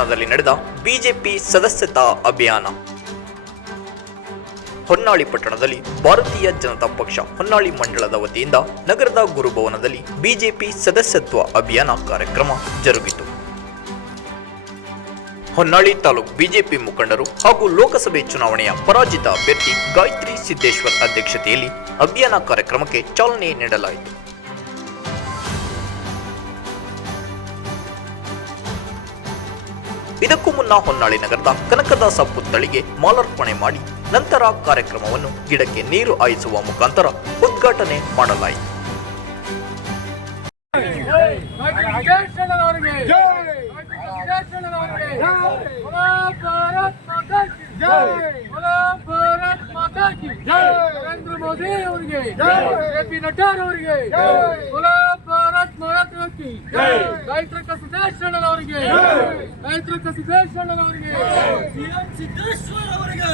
ನಡೆದ ಬಿಜೆಪಿ ಸದಸ್ಯತಾ ಅಭಿಯಾನ. ಹೊನ್ನಾಳಿ ಪಟ್ಟಣದಲ್ಲಿ ಭಾರತೀಯ ಜನತಾ ಪಕ್ಷ ಹೊನ್ನಾಳಿ ಮಂಡಳದ ವತಿಯಿಂದ ನಗರದ ಗುರುಭವನದಲ್ಲಿ ಬಿಜೆಪಿ ಸದಸ್ಯತ್ವ ಅಭಿಯಾನ ಕಾರ್ಯಕ್ರಮ ಜರುಗಿತು. ಹೊನ್ನಾಳಿ ತಾಲೂಕು ಬಿಜೆಪಿ ಮುಖಂಡರು ಹಾಗೂ ಲೋಕಸಭೆ ಚುನಾವಣೆಯ ಪರಾಜಿತ ಅಭ್ಯರ್ಥಿ ಗಾಯತ್ರಿ ಸಿದ್ದೇಶ್ವರ್ ಅಧ್ಯಕ್ಷತೆಯಲ್ಲಿ ಅಭಿಯಾನ ಕಾರ್ಯಕ್ರಮಕ್ಕೆ ಚಾಲನೆ ನೀಡಲಾಯಿತು. ಇದಕ್ಕೂ ಮುನ್ನ ಹೊನ್ನಾಳಿ ನಗರದ ಕನಕದಾಸ ಪುತ್ಥಳಿಗೆ ಮಾಲಾರ್ಪಣೆ ಮಾಡಿ ನಂತರ ಕಾರ್ಯಕ್ರಮವನ್ನು ಗಿಡಕ್ಕೆ ನೀರು ಹಾಯಿಸುವ ಮುಖಾಂತರ ಉದ್ಘಾಟನೆ ಮಾಡಲಾಯಿತು. ನರೇಂದ್ರ ಮೋದಿ ಅವರಿಗೆ ಪಿ ನಡ್ಡಾ ಅವರಿಗೆ ಭಾರತ್ ಅವರಿಗೆ ಗಾಯತ್ರಿ ಸಿದ್ದೇಶ್ವರ ಅವರಿಗೆ ಸಿಎಂ ಸಿದ್ದೇಶ್ವರ್ ಅವರಿಗೆ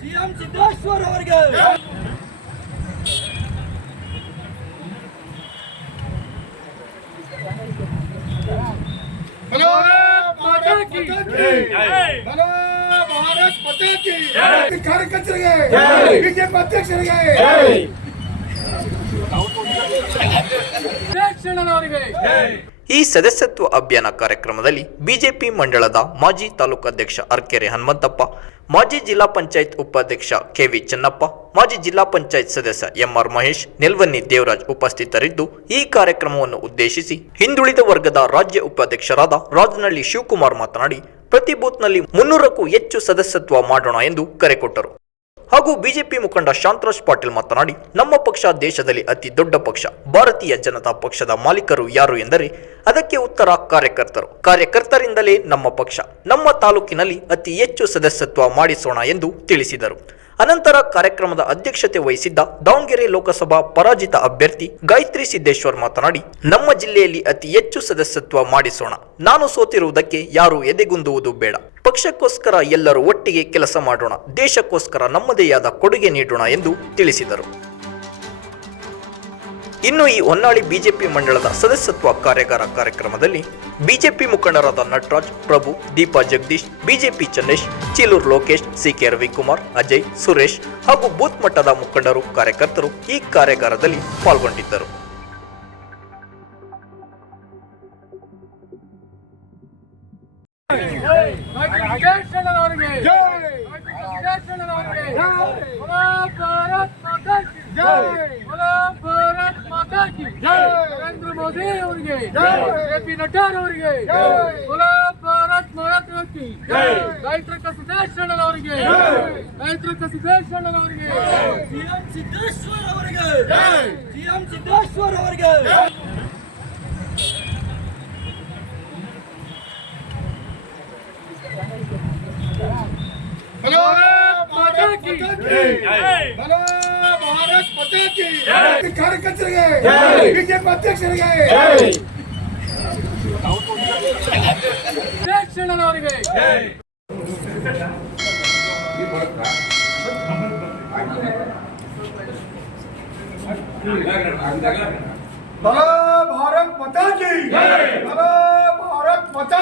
ಸಿಎಂ ಸಿದ್ದೇಶ್ವರ್ ಅವರಿಗೆ ಭಾರತ್ ಮಾತಾ ಕಿ ಹಲೋ ಭಾರತ್ ಮಾತಾ ಕಿ ಕಾರ್ಯಕರ್ತರಿಗೆ. ಬಿಜೆಪಿ ಅಧ್ಯಕ್ಷರಿಗೆ. ಸಿದ್ದೇಶ್ವರ ಅವರಿಗೆ ಈ ಸದಸ್ಯತ್ವ ಅಭಿಯಾನ ಕಾರ್ಯಕ್ರಮದಲ್ಲಿ ಬಿಜೆಪಿ ಮಂಡಳದ ಮಾಜಿ ತಾಲೂಕಾಧ್ಯಕ್ಷ ಅರ್ಕೆರೆ ಹನುಮಂತಪ್ಪ, ಮಾಜಿ ಜಿಲ್ಲಾ ಪಂಚಾಯತ್ ಉಪಾಧ್ಯಕ್ಷ ಕೆವಿ ಚೆನ್ನಪ್ಪ, ಮಾಜಿ ಜಿಲ್ಲಾ ಪಂಚಾಯತ್ ಸದಸ್ಯ ಎಂಆರ್ ಮಹೇಶ್, ನೆಲ್ವನ್ನಿ ದೇವರಾಜ್ ಉಪಸ್ಥಿತರಿದ್ದು ಈ ಕಾರ್ಯಕ್ರಮವನ್ನು ಉದ್ದೇಶಿಸಿ ಹಿಂದುಳಿದ ವರ್ಗದ ರಾಜ್ಯ ಉಪಾಧ್ಯಕ್ಷರಾದ ರಾಜನಹಳ್ಳಿ ಶಿವಕುಮಾರ್ ಮಾತನಾಡಿ, ಪ್ರತಿ ಬೂತ್ನಲ್ಲಿ ಮುನ್ನೂರಕ್ಕೂ ಹೆಚ್ಚು ಸದಸ್ಯತ್ವ ಮಾಡೋಣ ಎಂದು ಕರೆ ಕೊಟ್ಟರು. ಹಾಗೂ ಬಿಜೆಪಿ ಮುಖಂಡ ಶಾಂತರಾಜ್ ಪಾಟೀಲ್ ಮಾತನಾಡಿ, ನಮ್ಮ ಪಕ್ಷ ದೇಶದಲ್ಲಿ ಅತಿ ದೊಡ್ಡ ಪಕ್ಷ. ಭಾರತೀಯ ಜನತಾ ಪಕ್ಷದ ಮಾಲೀಕರು ಯಾರು ಎಂದರೆ ಅದಕ್ಕೆ ಉತ್ತರ ಕಾರ್ಯಕರ್ತರು. ಕಾರ್ಯಕರ್ತರಿಂದಲೇ ನಮ್ಮ ಪಕ್ಷ. ನಮ್ಮ ತಾಲೂಕಿನಲ್ಲಿ ಅತಿ ಹೆಚ್ಚು ಸದಸ್ಯತ್ವ ಮಾಡಿಸೋಣ ಎಂದು ತಿಳಿಸಿದರು. ಅನಂತರ ಕಾರ್ಯಕ್ರಮದ ಅಧ್ಯಕ್ಷತೆ ವಹಿಸಿದ್ದ ದಾವಣಗೆರೆ ಲೋಕಸಭಾ ಪರಾಜಿತ ಅಭ್ಯರ್ಥಿ ಗಾಯತ್ರಿ ಸಿದ್ದೇಶ್ವರ್ ಮಾತನಾಡಿ, ನಮ್ಮ ಜಿಲ್ಲೆಯಲ್ಲಿ ಅತಿ ಹೆಚ್ಚು ಸದಸ್ಯತ್ವ ಮಾಡಿಸೋಣ. ನಾನು ಸೋತಿರುವುದಕ್ಕೆ ಯಾರು ಎದೆಗುಂದುವುದು ಬೇಡ. ಪಕ್ಷಕ್ಕೋಸ್ಕರ ಎಲ್ಲರೂ ಒಟ್ಟಿಗೆ ಕೆಲಸ ಮಾಡೋಣ, ದೇಶಕ್ಕೋಸ್ಕರ ನಮ್ಮದೇ ಆದ ಕೊಡುಗೆ ನೀಡೋಣ ಎಂದು ತಿಳಿಸಿದರು. ಇನ್ನು ಈ ಹೊನ್ನಾಳಿ ಬಿಜೆಪಿ ಮಂಡಳದ ಸದಸ್ಯತ್ವ ಕಾರ್ಯಾಗಾರ ಕಾರ್ಯಕ್ರಮದಲ್ಲಿ ಬಿಜೆಪಿ ಮುಖಂಡರಾದ ನಟರಾಜ್ ಪ್ರಭು, ದೀಪಾ ಜಗದೀಶ್, ಬಿಜೆಪಿ ಚನ್ನೇಶ್, ಚೀಲೂರು ಲೋಕೇಶ್ ಸಿಕೆ ರವಿಕುಮಾರ್, ಅಜಯ್, ಸುರೇಶ್ ಹಾಗೂ ಬೂತ್ ಮಟ್ಟದ ಮುಖಂಡರು, ಕಾರ್ಯಕರ್ತರು ಈ ಕಾರ್ಯಾಗಾರದಲ್ಲಿ ಪಾಲ್ಗೊಂಡಿದ್ದರು. ನರೇಂದ್ರ ಮೋದಿ ಅವರಿಗೆ ಜೆ ಪಿ ನಡ್ಡಾ ಅವರಿಗೆ ಭಾರತ್ ಮಾತಾ ಕಿ ಗಾಯತ್ರಿ ಸಿದ್ದೇಶ್ವರ ಅವರಿಗೆ ಗಾಯತ್ರಿ ಸಿದ್ದೇಶ್ವರ ಅವರಿಗೆ ಸಿಎಂ ಸಿದ್ದೇಶ್ವರ್ ಅವರಿಗೆ ಭಾರತ್ ಮಾತಾ ಕಿ ಕಾರ್ಯಕರ್ತರಿಗೆ ಬಿಜೆಪಿ ಅಧ್ಯಕ್ಷರಿಗೆ ಸಿದ್ದೇಶ್ವರ ಅವರಿಗೆ ಹಲೋ ಭಾರತ್ ಮಾತಾ ಕಿ ಹಲೋ ಭಾರತ್ ಮಾತಾ